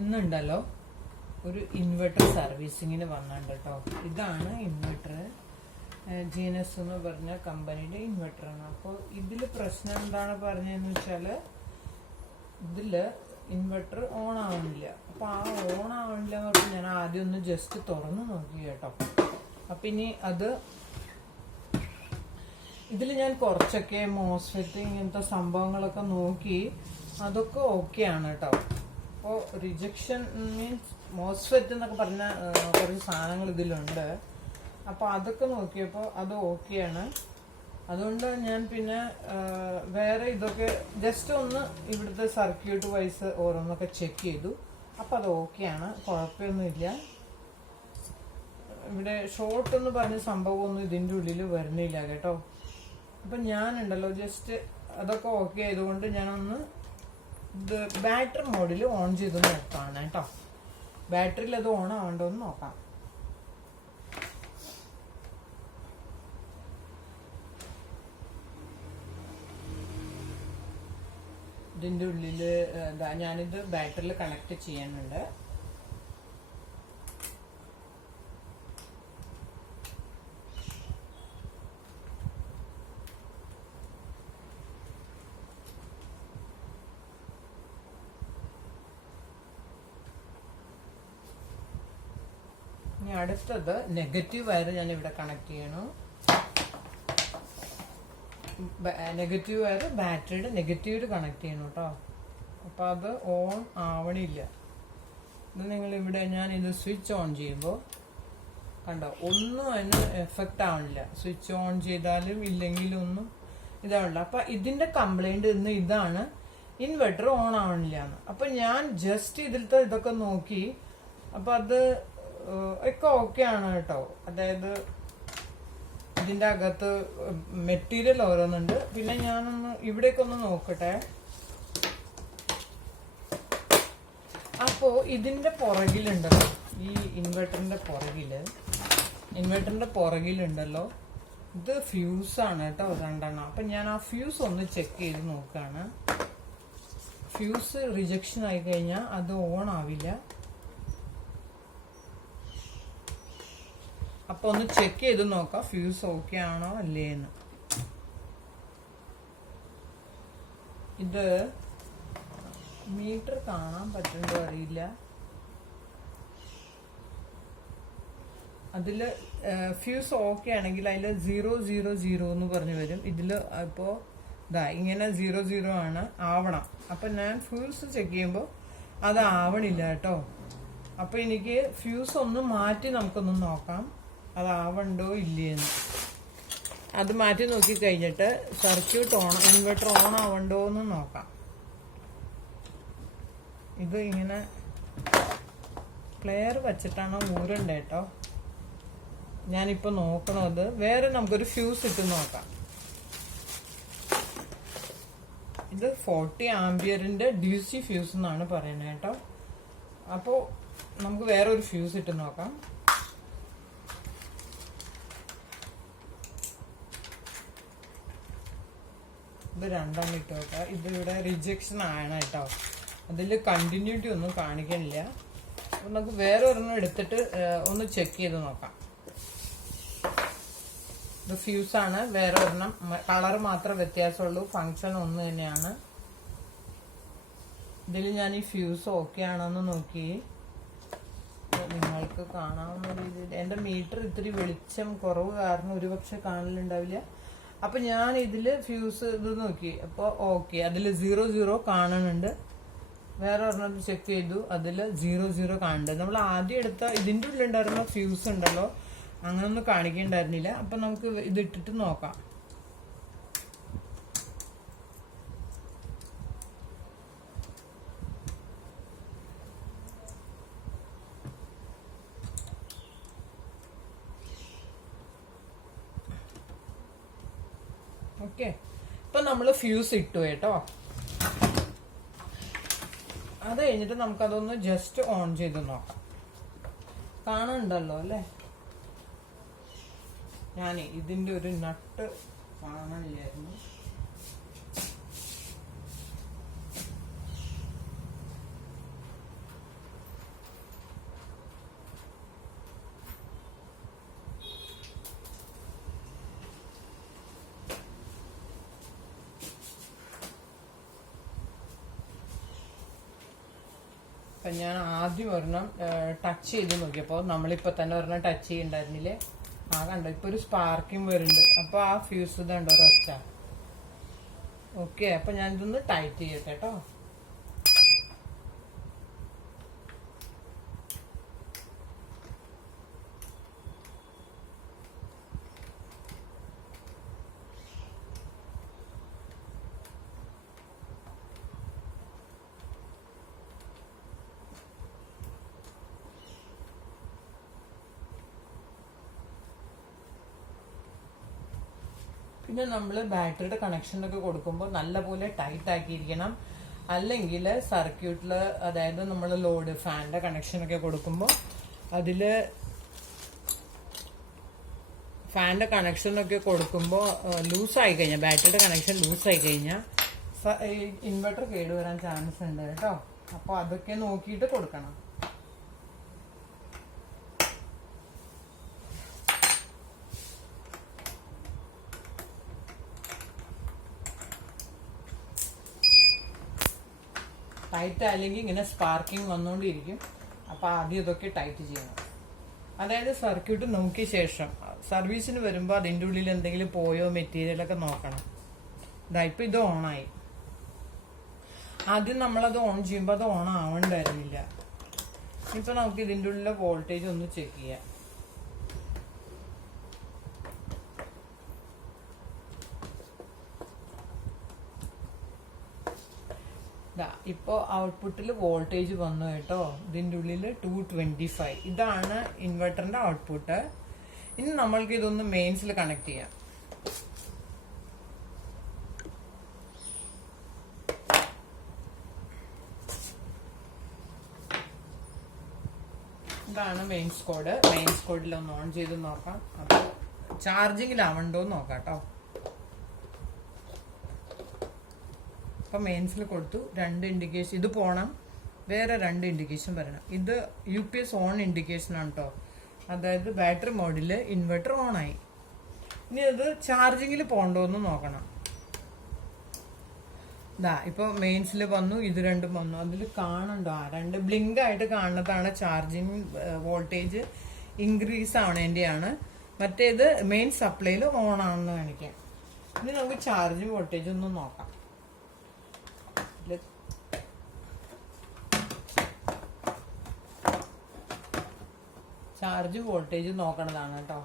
ഇന്നുണ്ടല്ലോ ഒരു ഇൻവെർട്ടർ സർവീസിങ്ങിന് വന്നിട്ടുണ്ട് കേട്ടോ. ഇതാണ് ഇൻവെർട്ടർ, ജീനസ് എന്ന് പറഞ്ഞ കമ്പനിയുടെ ഇൻവെർട്ടറാണ്. അപ്പോൾ ഇതിൽ പ്രശ്നം എന്താണ് പറഞ്ഞതെന്ന് വെച്ചാൽ ഇതിൽ ഇൻവെർട്ടർ ഓൺ ആവണില്ല. അപ്പോൾ ആ ഓൺ ആവണില്ല എന്ന് പറഞ്ഞാൽ ഞാൻ ആദ്യം ഒന്ന് ജസ്റ്റ് തുറന്ന് നോക്കി കേട്ടോ. അപ്പം ഇനി അത് ഇതിൽ ഞാൻ കുറച്ചൊക്കെ മോസ്ഫെറ്റ് ഇങ്ങനത്തെ സംഭവങ്ങളൊക്കെ നോക്കി, അതൊക്കെ ഓക്കെയാണ് കേട്ടോ. അപ്പോൾ റിജക്ഷൻ മീൻസ് മോസ്ഫെറ്റ് എന്നൊക്കെ പറഞ്ഞ കുറച്ച് സാധനങ്ങൾ ഇതിലുണ്ട്. അപ്പോൾ അതൊക്കെ നോക്കിയപ്പോൾ അത് ഓക്കെയാണ്. അതുകൊണ്ട് ഞാൻ പിന്നെ വേറെ ഇതൊക്കെ ജസ്റ്റ് ഒന്ന് ഇവിടുത്തെ സർക്യൂട്ട് വൈസ് ഓരോന്നൊക്കെ ചെക്ക് ചെയ്തു. അപ്പോൾ അത് ഓക്കെയാണ്, കുഴപ്പമൊന്നുമില്ല. ഇവിടെ ഷോർട്ട് എന്ന് പറഞ്ഞ സംഭവമൊന്നും ഇതിൻ്റെ ഉള്ളിൽ വരുന്നില്ല കേട്ടോ. അപ്പം ഞാനുണ്ടല്ലോ ജസ്റ്റ് അതൊക്കെ ഓക്കെ ആയതുകൊണ്ട് ഞാനൊന്ന് ഇത് ബാറ്ററി മോഡിൽ ഓൺ ചെയ്ത് നോക്കാണ് കേട്ടോ. ബാറ്ററിയിൽ അത് ഓൺ ആവണ്ടോ എന്ന് നോക്കാം. ഇതിൻ്റെ ഉള്ളിൽ ഞാനിത് ബാറ്ററിയിൽ കണക്ട് ചെയ്യാനുണ്ട്. ഇനി അടുത്തത് നെഗറ്റീവ് വയർ ഞാൻ ഇവിടെ കണക്ട് ചെയ്യണു. നെഗറ്റീവ് വയർ ബാറ്ററിയുടെ നെഗറ്റീവിൽ കണക്ട് ചെയ്യണം കേട്ടോ. അപ്പോൾ അത് ഓൺ ആവണില്ല. ഇത് നിങ്ങളിവിടെ ഞാൻ ഇത് സ്വിച്ച് ഓൺ ചെയ്യുമ്പോൾ കണ്ടോ, ഒന്നും അതിന് എഫക്റ്റ് ആവണില്ല. സ്വിച്ച് ഓൺ ചെയ്താലും ഇല്ലെങ്കിലും ഒന്നും ഇതാവില്ല. അപ്പം ഇതിൻ്റെ കംപ്ലൈൻറ്റ് ഇന്ന് ഇതാണ്, ഇൻവെർട്ടർ ഓൺ ആവണില്ല എന്ന്. അപ്പം ഞാൻ ജസ്റ്റ് ഇതിലത്തെ ഇതൊക്കെ നോക്കി, അപ്പം അത് ഒക്കെ ഓക്കെ ആണ് കേട്ടോ. അതായത് ഇതിൻ്റെ അകത്ത് മെറ്റീരിയൽ ഓരോന്നുണ്ട്. പിന്നെ ഞാനൊന്ന് ഇവിടേക്ക് ഒന്ന് നോക്കട്ടെ. അപ്പോൾ ഇതിൻ്റെ പുറകിലുണ്ടല്ലോ, ഈ ഇൻവെർട്ടറിൻ്റെ പുറകിലുണ്ടല്ലോ, ഇത് ഫ്യൂസാണ് കേട്ടോ, രണ്ടെണ്ണം. അപ്പം ഞാൻ ആ ഫ്യൂസ് ഒന്ന് ചെക്ക് ചെയ്ത് നോക്കുകയാണ്. ഫ്യൂസ് റിജക്ഷൻ ആയി കഴിഞ്ഞാൽ അത് ഓൺ ആവില്ല. അപ്പോൾ ഒന്ന് ചെക്ക് ചെയ്ത് നോക്കാം ഫ്യൂസ് ഓക്കെ ആണോ അല്ലേന്ന്. ഇത് മീറ്റർ കാണാൻ പറ്റുന്നുണ്ടോ അറിയില്ല. അതിൽ ഫ്യൂസ് ഓക്കെ ആണെങ്കിൽ അതിൽ 000 എന്ന് പറഞ്ഞു വരും. ഇതിൽ ഇപ്പോൾ ഇങ്ങനെ 00 ആണ് ആവണം. അപ്പം ഞാൻ ഫ്യൂസ് ചെക്ക് ചെയ്യുമ്പോൾ അത് ആവണില്ല കേട്ടോ. അപ്പോൾ എനിക്ക് ഫ്യൂസ് ഒന്ന് മാറ്റി നമുക്കൊന്ന് നോക്കാം അതാവണ്ടോ ഇല്ലേന്ന്. അത് മാറ്റി നോക്കി കഴിഞ്ഞിട്ട് സർക്യൂട്ട് ഇൻവെർട്ടർ ഓൺ ആവണ്ടോ എന്ന് നോക്കാം. ഇത് ഇങ്ങനെ പ്ലെയർ വെച്ചിട്ടാണ് ഊരണ്ട കേട്ടോ. ഞാനിപ്പോൾ നോക്കണത് വേറെ നമുക്കൊരു ഫ്യൂസ് ഇട്ട് നോക്കാം. ഇത് 40 ആംപിയറിൻ്റെ DC ഫ്യൂസ് എന്നാണ് പറയുന്നത് കേട്ടോ. അപ്പോൾ നമുക്ക് വേറെ ഒരു ഫ്യൂസ് ഇട്ട് നോക്കാം. ഇത് രണ്ടാം ഇട്ട് നോക്കാം. ഇതിവിടെ റിജക്ഷൻ ആണ് കേട്ടോ. അതിൽ കണ്ടിന്യൂറ്റി ഒന്നും കാണിക്കണില്ല. അപ്പം നമുക്ക് വേറെ ഒരെണ്ണം എടുത്തിട്ട് ഒന്ന് ചെക്ക് ചെയ്ത് നോക്കാം. ഇത് ഫ്യൂസാണ്, വേറെ ഒരെണ്ണം കളർ മാത്രമേ വ്യത്യാസമുള്ളൂ, ഫങ്ഷൻ ഒന്ന് തന്നെയാണ്. ഇതിൽ ഞാൻ ഈ ഫ്യൂസ് ഓക്കെ ആണെന്ന് നോക്കി. നിങ്ങൾക്ക് കാണാവുന്ന രീതിയിൽ എൻ്റെ മീറ്റർ ഇത്തിരി വെളിച്ചം കുറവ് കാരണം ഒരുപക്ഷെ കാണലുണ്ടാവില്ല. അപ്പം ഞാൻ ഇതിൽ ഫ്യൂസ് ഇത് നോക്കി, അപ്പോൾ ഓക്കെ, അതിൽ 00 കാണുന്നുണ്ട്. വേറെ ഒരെണ്ണം ചെക്ക് ചെയ്തു, അതിൽ 00 കാണുന്നുണ്ട്. നമ്മൾ ആദ്യം എടുത്ത ഇതിൻ്റെ ഉള്ളിലുണ്ടായിരുന്ന ഫ്യൂസ് ഉണ്ടല്ലോ, അങ്ങനൊന്നും കാണിക്കണ്ടായിരുന്നില്ല. അപ്പം നമുക്ക് ഇതിട്ടിട്ട് നോക്കാം. ഓക്കെ, ഇപ്പം നമ്മൾ ഫ്യൂസ് ഇട്ടു കേട്ടോ. അത് കഴിഞ്ഞിട്ട് നമുക്കതൊന്ന് ജസ്റ്റ് ഓൺ ചെയ്ത് നോക്കാം. കാണുന്നുണ്ടല്ലോ അല്ലേ? ഞാൻ ഇതിൻ്റെ ഒരു നട്ട് കാണാനില്ലായിരുന്നു. അപ്പം ഞാൻ ആദ്യം ഒരെണ്ണം ടച്ച് ചെയ്ത് നോക്കിയപ്പോൾ നമ്മളിപ്പോൾ തന്നെ ഒരെണ്ണം ടച്ച് ചെയ്യണ്ടായിരുന്നില്ലേ, ആ കണ്ടോ ഇപ്പോൾ ഒരു സ്പാർക്കിംഗ് വരുന്നുണ്ട്. അപ്പോൾ ആ ഫ്യൂസ് ഇതുണ്ടോ ഒരൊച്ച. ഓക്കെ, അപ്പം ഞാനിതൊന്ന് ടൈറ്റ് ചെയ്യട്ടെ കേട്ടോ. പിന്നെ നമ്മൾ ബാറ്ററിയുടെ കണക്ഷനൊക്കെ കൊടുക്കുമ്പോൾ നല്ലപോലെ ടൈറ്റ് ആക്കിയിരിക്കണം. അല്ലെങ്കിൽ സർക്യൂട്ടിൽ, അതായത് നമ്മൾ ലോഡ് ഫാനിൻ്റെ കണക്ഷനൊക്കെ കൊടുക്കുമ്പോൾ അതിൽ ഫാനിൻ്റെ കണക്ഷനൊക്കെ കൊടുക്കുമ്പോൾ ലൂസായി കഴിഞ്ഞാൽ, ബാറ്ററിയുടെ കണക്ഷൻ ലൂസായി കഴിഞ്ഞാൽ ഇൻവെർട്ടർ കേടുവരാൻ ചാൻസ് ഉണ്ട് കേട്ടോ. അപ്പോൾ അതൊക്കെ നോക്കിയിട്ട് കൊടുക്കണം. ടൈറ്റ് അല്ലെങ്കിൽ ഇങ്ങനെ സ്പാർക്കിംഗ് വന്നുകൊണ്ടിരിക്കും. അപ്പോൾ ആദ്യം ഇതൊക്കെ ടൈറ്റ് ചെയ്യണം. അതായത് സർക്യൂട്ട് നോക്കിയ ശേഷം സർവീസിന് വരുമ്പോൾ അതിൻ്റെ ഉള്ളിൽ എന്തെങ്കിലും പോയോ മെറ്റീരിയലൊക്കെ നോക്കണം. ഇതാ ഇപ്പം ഇത് ഓണായി. ആദ്യം നമ്മളത് ഓൺ ചെയ്യുമ്പോൾ അത് ഓൺ ആവണ്ടായിരുന്നില്ല. ഇപ്പം നമുക്ക് ഇതിൻ്റെ ഉള്ളിലെ വോൾട്ടേജ് ഒന്ന് ചെക്ക് ചെയ്യാം. ഇപ്പോൾ ഔട്ട്പുട്ടിൽ വോൾട്ടേജ് വന്നു കേട്ടോ. ഇതിൻ്റെ ഉള്ളിൽ 225. ഇതാണ് ഇൻവെർട്ടറിൻ്റെ ഔട്ട്പുട്ട്. ഇനി നമ്മൾക്ക് ഇതൊന്ന് മെയിൻസിൽ കണക്ട് ചെയ്യാം. ഇതാണ് മെയിൻസ് കോഡ്. മെയിൻസ് കോഡിൽ ഒന്ന് ഓൺ ചെയ്ത് നോക്കാം. അപ്പോൾ ചാർജിങ്ങിലാവണ്ടോ എന്ന് നോക്കാം കേട്ടോ. അപ്പം മെയിൻസിൽ കൊടുത്തു. 2 ഇൻഡിക്കേഷൻ, ഇത് പോകണം, വേറെ 2 ഇൻഡിക്കേഷൻ വരണം. ഇത് UPS ഓൺ ഇൻഡിക്കേഷൻ ആണ് കേട്ടോ. അതായത് ബാറ്ററി മോഡിൽ ഇൻവെർട്ടർ ഓണായി. ഇനി അത് ചാർജിങ്ങിൽ പോകണ്ടോന്ന് നോക്കണം. ഇപ്പോൾ മെയിൻസിൽ വന്നു, ഇത് രണ്ടും വന്നു. അതിൽ കാണണ്ടോ, 2 ബ്ലിങ്ക് ആയിട്ട് കാണുന്നതാണ് ചാർജിങ് വോൾട്ടേജ് ഇൻക്രീസ് ആവണേൻ്റെയാണ്. മറ്റേത് മെയിൻ സപ്ലൈയിൽ ഓൺ ആണെന്ന് കാണിക്കാം. ഇനി നമുക്ക് ചാർജിങ് വോൾട്ടേജ് ഒന്ന് നോക്കാം. ചാർജ് വോൾട്ടേജ് നോക്കണതാണ് കേട്ടോ.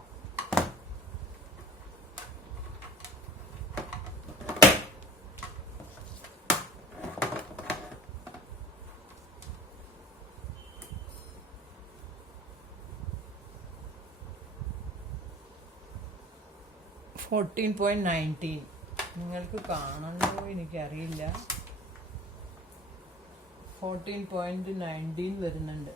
$14.19. നിങ്ങൾക്ക് കാണണോ എനിക്കറിയില്ല. 14.19 വരുന്നുണ്ട്.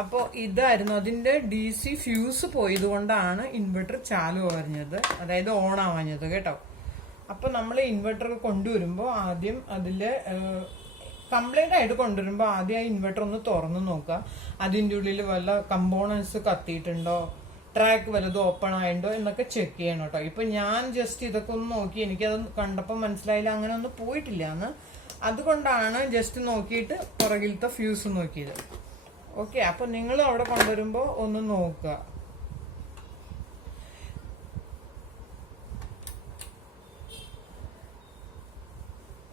അപ്പോൾ ഇതായിരുന്നു അതിൻ്റെ DC ഫ്യൂസ് പോയത് കൊണ്ടാണ് ഇൻവെർട്ടർ ചാലു പറഞ്ഞത്, അതായത് ഓൺ ആവാഞ്ഞത് കേട്ടോ. അപ്പോൾ നമ്മൾ ഇൻവെർട്ടർ കൊണ്ടുവരുമ്പോൾ ആദ്യം അതിൽ കംപ്ലൈൻ്റ് ആയിട്ട് കൊണ്ടുവരുമ്പോൾ ആദ്യം ആ ഇൻവെർട്ടർ ഒന്ന് തുറന്ന് നോക്കുക. അതിൻ്റെ ഉള്ളിൽ വല്ല കമ്പോണൻസ് കത്തിയിട്ടുണ്ടോ, ട്രാക്ക് വല്ലതും ഓപ്പൺ ആയിട്ടുണ്ടോ എന്നൊക്കെ ചെക്ക് ചെയ്യണം കേട്ടോ. ഇപ്പം ഞാൻ ജസ്റ്റ് ഇതൊക്കെ ഒന്ന് നോക്കി, എനിക്കത് കണ്ടപ്പോൾ മനസ്സിലായില്ല അങ്ങനെ ഒന്നും പോയിട്ടില്ല എന്ന്. അതുകൊണ്ടാണ് ജസ്റ്റ് നോക്കിയിട്ട് പുറകിലത്തെ ഫ്യൂസ് നോക്കിയത്. ഓക്കെ, അപ്പോൾ നിങ്ങൾ അവിടെ കൊണ്ടുവരുമ്പോൾ ഒന്ന് നോക്കുക.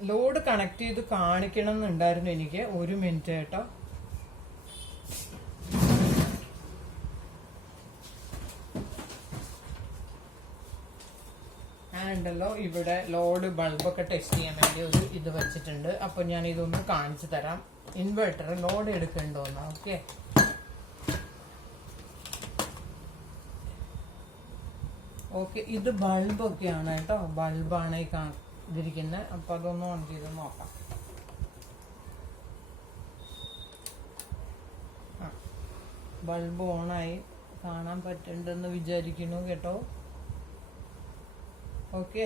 ലോഡ് കണക്ട് ചെയ്ത് കാണിക്കണം എന്നുണ്ടായിരുന്നു എനിക്ക്. 1 മിനിറ്റ് കേട്ടോ. ഞാനുണ്ടല്ലോ ഇവിടെ ലോഡ് ബൾബൊക്കെ ടെസ്റ്റ് ചെയ്യാൻ വേണ്ടി ഒരു ഇത് വെച്ചിട്ടുണ്ട്. അപ്പോൾ ഞാൻ ഇതൊന്ന് കാണിച്ചു തരാം, ഇൻവെർട്ടർ ലോഡ് എടുക്കണ്ടോന്ന്. ഓക്കെ, ഓക്കെ, ഇത് ബൾബൊക്കെയാണ് കേട്ടോ. ബൾബാണ് ഈ ഇതിരിക്കുന്നത്. അപ്പോൾ അതൊന്ന് ഓൺ ചെയ്ത് നോക്കാം. ബൾബ് ഓണായി, കാണാൻ പറ്റുന്നുണ്ടെന്ന് വിചാരിക്കുന്നു കേട്ടോ. ഓക്കെ,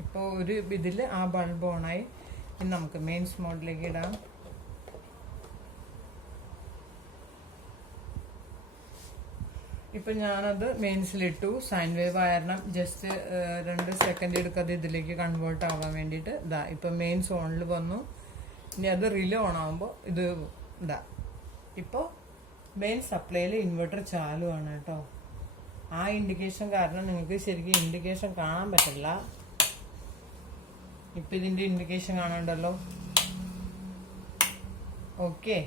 ഇപ്പോൾ ഒരു ഇതിൽ ആ ബൾബ് ഓണായി. ഇനി നമുക്ക് മെയിൻസ് മോഡിലേക്ക് ഇടാം. ഇപ്പം ഞാനത് മെയിൻസിലിട്ടു. സൈൻ വേവ് ആയിരുന്നു, ജസ്റ്റ് 2 സെക്കൻഡ് എടുക്കാതെ ഇതിലേക്ക് കൺവേർട്ട് ആവാൻ വേണ്ടിയിട്ട്. ഇപ്പം മെയിൻസ് ഓണിൽ വന്നു. ഇനി അത് റിലേ ഓൺ ആകുമ്പോൾ ഇത് ഇപ്പോൾ മെയിൻ സപ്ലൈയിൽ ഇൻവെർട്ടർ ചാലുവാണ് കേട്ടോ. ആ ഇൻഡിക്കേഷൻ കാരണം നിങ്ങൾക്ക് ശരിക്കും ഇൻഡിക്കേഷൻ കാണാൻ പറ്റില്ല. ഇപ്പം ഇതിൻ്റെ ഇൻഡിക്കേഷൻ കാണണ്ടല്ലോ. ഓക്കെ,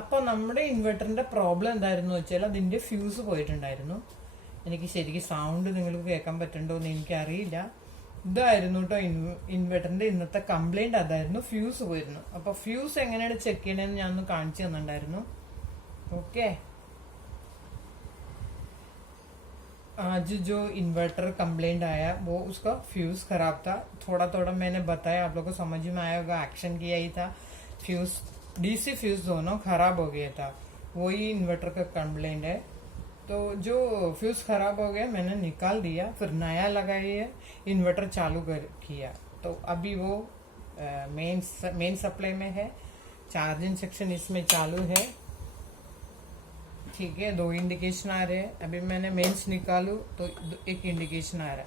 അപ്പോൾ നമ്മുടെ ഇൻവെർട്ടറിൻ്റെ പ്രോബ്ലം എന്തായിരുന്നു വെച്ചാൽ അതിൻ്റെ ഫ്യൂസ് പോയിട്ടുണ്ടായിരുന്നു. എനിക്ക് ശരിക്കും സൗണ്ട് നിങ്ങൾക്ക് കേൾക്കാൻ പറ്റുന്നുണ്ടോ എന്ന് എനിക്കറിയില്ല. ഇതായിരുന്നു കേട്ടോ ഇൻവെർട്ടറിൻ്റെ ഇന്നത്തെ കംപ്ലൈൻറ്റ്, അതായിരുന്നു ഫ്യൂസ് പോയിരുന്നു. അപ്പോൾ ഫ്യൂസ് എങ്ങനെയാണ് ചെക്ക് ചെയ്യണമെന്ന് ഞാൻ ഒന്ന് കാണിച്ചു തന്നിട്ടുണ്ടായിരുന്നു. ओके, आज जो इन्वर्टर कंप्लेंट आया वो उसका फ्यूज खराब था. थोड़ा थोड़ा मैंने बताया, आप लोगों को समझ में आया होगा. एक्शन किया ही था. फ्यूज डीसी फ्यूज दोनों खराब हो गया था. वही इन्वर्टर का कंप्लेंट है. तो जो फ्यूज खराब हो गया मैंने निकाल दिया, फिर नया लगाइए, इन्वर्टर चालू किया. तो अभी वो मेन सप्लाई में है. चार्जिंग सेक्शन इसमें चालू है. ठीक है, 2 इंडिकेशन आ रहे हैं. अभी मैंने मेंस निकालू तो 1 इंडिकेशन आ रहा है.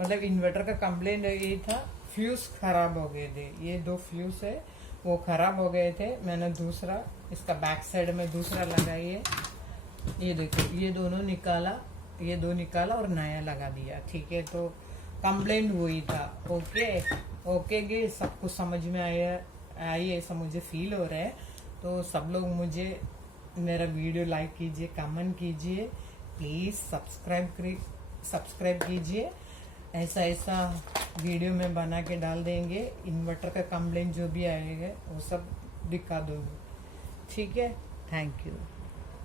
मतलब इन्वर्टर का कंप्लेंट यही था, फ्यूज खराब हो गए थे. ये 2 फ्यूज है वो खराब हो गए थे. मैंने दूसरा इसका बैक साइड में दूसरा लगाइए. ये देखो, ये दोनों निकाला, ये 2 निकाला और नया लगा दिया. ठीक है, तो कंप्लेंट वही था. ओके ओके गे, सब कुछ समझ में आया ऐसा मुझे फील हो रहा है. तो सब लोग मुझे मेरा वीडियो लाइक कीजिए, कमेंट कीजिए, प्लीज़ सब्सक्राइब कीजिए. ऐसा वीडियो में बना के डाल देंगे. इन्वर्टर का कंप्लेंट जो भी आएगा वो सब दिखा दूँगी. ठीक है, थैंक यू.